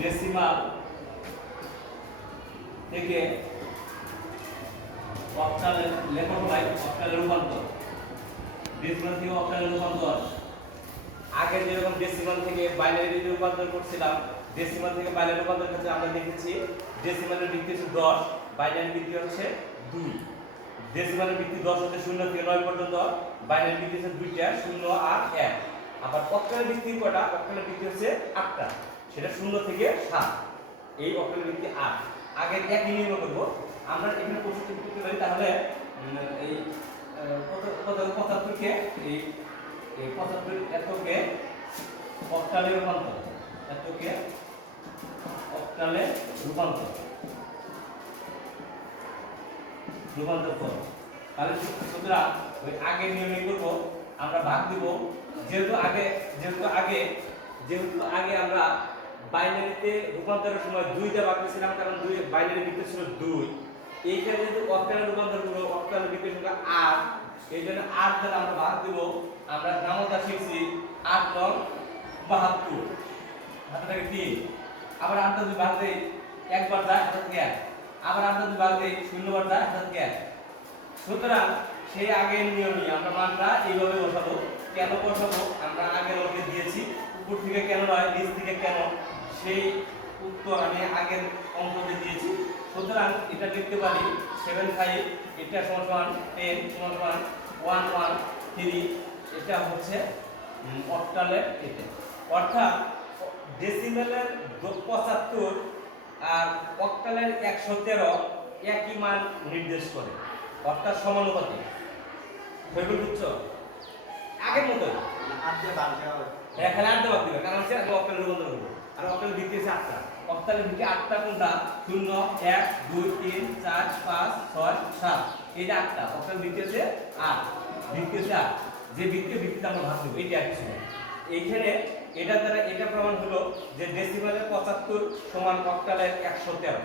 Decimal থেকে অক্টালে লেখক হয় অক্টালে রূপান্তর। ডেসিমাল থেকে অক্টালে রূপান্তর। আগে যেরকম ডেসিমাল থেকে বাইনারি রূপান্তর করছিলাম, ডেসিমাল থেকে বাইনারি রূপান্তর ক্ষেত্রে আমরা দেখেছি ডেসিমালের ভিত্তি হচ্ছে দশ, বাইনারি ভিত্তি হচ্ছে দুই। ডেসিমালের ভিত্তি দশ হচ্ছে শূন্য থেকে নয় পর্যন্ত, বাইনারি ভিত্তি হচ্ছে দুইটা, শূন্য আর এক। আবার অক্টালের ভিত্তি কটা অক্টালের ভিত্তি হচ্ছে আটটা। সেটা শূন্য থেকে সাত। এই অক্টালের ভিত্তি আট। আগে একই নিয়ম করব। আমরা এখানে প্রস্তুতি করতে পারি, তাহলে এই পঁচাত্তরকে এই পঁচাত্তর এতকে অক্টালে রূপান্তর। এতকে অক্টালে রূপান্তর। রূপান্তর করো। তাহলে সুতরাং ওই আগে নিয়মে করব? আমরা ভাগ দিব, যেহেতু আগে যেহেতু আগে যেহেতু আগে আমরা বাইনারিতে রূপান্তরের সময় দুইটা ভাগ দিয়েছিলাম কারণ দুই বাইনারি ভিত্তি ছিল দুই। এইখানে যদি অক্টালে রূপান্তর করব অক্টালে ভিত্তি সংখ্যা আট, এই জন্য আট দ্বারা আমরা ভাগ দিব, আমরা নামতা শিখছি আট নং বাহাত্তর। হাতে থাকে তিন। আবার আটটা দুই ভাগ দেই, একবার যায়, হাতে থেকে এক। আবার আটটা দুই ভাগ দেই, শূন্যবার যায়, হাতে থেকে এক। সুতরাং সেই আগের নিয়মই আমরা মানটা এইভাবে বসাবো। কেন বসাবো? আমরা আগের অঙ্কে দিয়েছি, উপর থেকে কেন নয়, নিচ থেকে কেন? সেই উত্তর আমি আগের অঙ্কতে দিয়েছি। সুতরাং এটা লিখতে পারি সেভেন ফাইভ এটা সমান সমান টেন সমান সমান ওয়ান ওয়ান থ্রি এটা হচ্ছে অক্টালের এটা অর্থাৎ ডেসিমেলের পঁচাত্তর আর অক্টালের একশো তেরো একই মান নির্দেশ করে। অর্থাৎ সমানুপাতি হইবে বুঝছ? আগের মতোই। এখানে আট দেওয়া দিবে, কারণ হচ্ছে আগে অক্টালের রূপান্তর করব। আর অক্টালের ভিত্তি হচ্ছে আটটা। অক্টালের ভিত্তি আটটা কোনটা? শূন্য, এক, দুই, তিন, চার, পাঁচ, ছয়, সাত। এই যে আটটা অক্টালের ভিত্তি হচ্ছে আট। ভিত্তি হচ্ছে আট। যে ভিত্তি ভিত্তিতে আমরা ভাগ দেবো। এইটা কিছু না এইখানে এটা দ্বারা এটা প্রমাণ হলো যে ডেসিমালের পঁচাত্তর সমান অক্টালের একশো তেরো।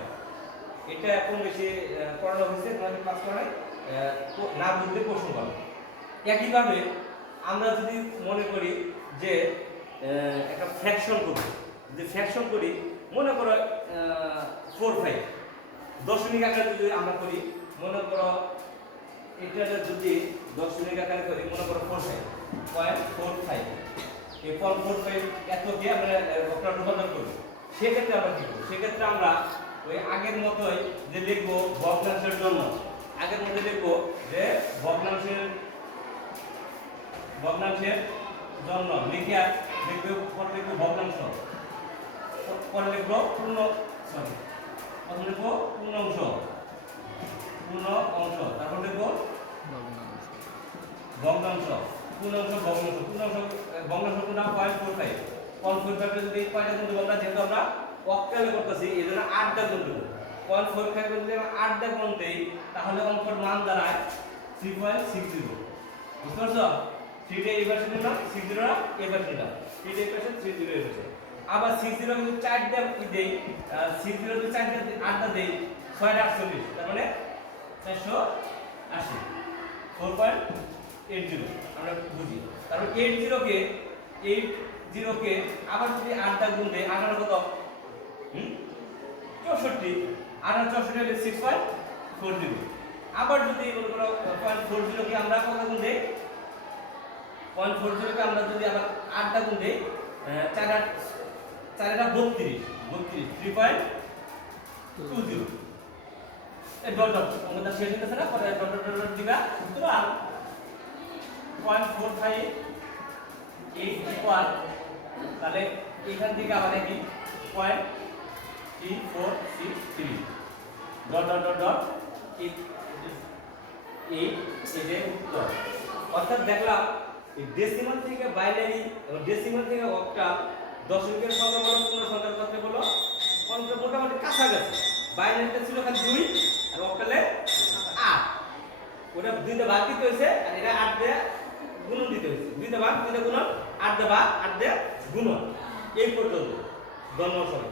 এটা এখন বেশি পড়ানো হয়েছে, তোমাদের ক্লাস করায় না বুঝলে প্রশ্ন করো। একইভাবে আমরা যদি মনে করি যে একটা ফ্র্যাকশন করি, যদি ফ্যাকশন করি, মনে করো ফোর ফাইভ দশমিক আকারে যদি আমরা করি, মনে করো এটা যদি দশমিক আকারে করি, মনে করো four five point four five এই পয়েন্ট ফোর ফাইভ এতকে আমরা একটা রূপান্তর করব সেক্ষেত্রে আমরা কি করব? সেক্ষেত্রে আমরা ওই আগের মতোই যে লিখব ভগ্নাংশের জন্য আগের মধ্যে লিখব যে ভগ্নাংশের ভগ্নাংশের জন্য লিখে আর লিখবে পরে লিখব ভগ্নাংশ। পরে লিখব পূর্ণ সরি প্রথম লিখব পূর্ণাংশ। পূর্ণ অংশ তারপর লিখব ভগ্নাংশ। পূর্ণাংশ ভগ্নাংশ পূর্ণাংশ ভগ্নাংশ কোনটা point four five point four five যদি কয়টা গুণ আমরা যেহেতু আমরা অক্টালে করতেছি, এই জন্য আটটা গুণ দেবো। পয়েন্ট ফোর ফাইভ যদি আমরা আটটা গুণ দেই, তাহলে অঙ্কর মান দাঁড়ায় থ্রি পয়েন্ট সিক্স জিরো বুঝতে পারছ? থ্রিটা এই পাশে নিলাম সিক্স জিরো এই পাশে থ্রি জিরো পাশে আবার সিক্স জিরো যদি চারটা দেই সিক্স চারটা আটটা দেই, ছয়টা আটচল্লিশ, তার মানে চারশো আশি। ফোর পয়েন্ট এইট জিরো আমরা বুঝি। তারপর এইট জিরোকে এইট জিরোকে আবার যদি আটটা গুণ দেয় আঠারো কত? চৌষট্টি। আঠারো, চৌষট্টি সিক্স পয়েন্ট ফোর জিরো আবার যদি পয়েন্ট ফোর জিরোকে আমরা কত গুণ দেই? পয়েন্ট ফোর জিরোকে আমরা যদি আবার আটটা গুণ দেই চার আট চার আটা বত্রিশ বত্রিশ three point two zero dot dot আমাদের শেষ হতেছে না পরে ডট ডট ডট দিবা সুতরাং point four five eight equal তাহলে এখান থেকে আমাদের কি point three four six three dot dot dot dot eight এই যে উত্তর অর্থাৎ দেখলাম ডেসিমাল থেকে বাইনারি এবং ডেসিমাল থেকে অক্টাল দশমিকের সংখ্যা বলো, পূর্ণ সংখ্যার কথা বলো অঙ্ক মোটামুটি কাছাকাছি। বাইনারিতে ছিল খালি দুই আর অক্টালে আট। ওটা দুইটা ভাগ দিতে হয়েছে আর এটা আট দিয়ে গুণন দিতে হয়েছে। দুইটা ভাগ, দুইটা গুণন, আট দিয়ে ভাগ, আট দিয়ে গুণন। এই পর্যন্ত। ধন্যবাদ সবাই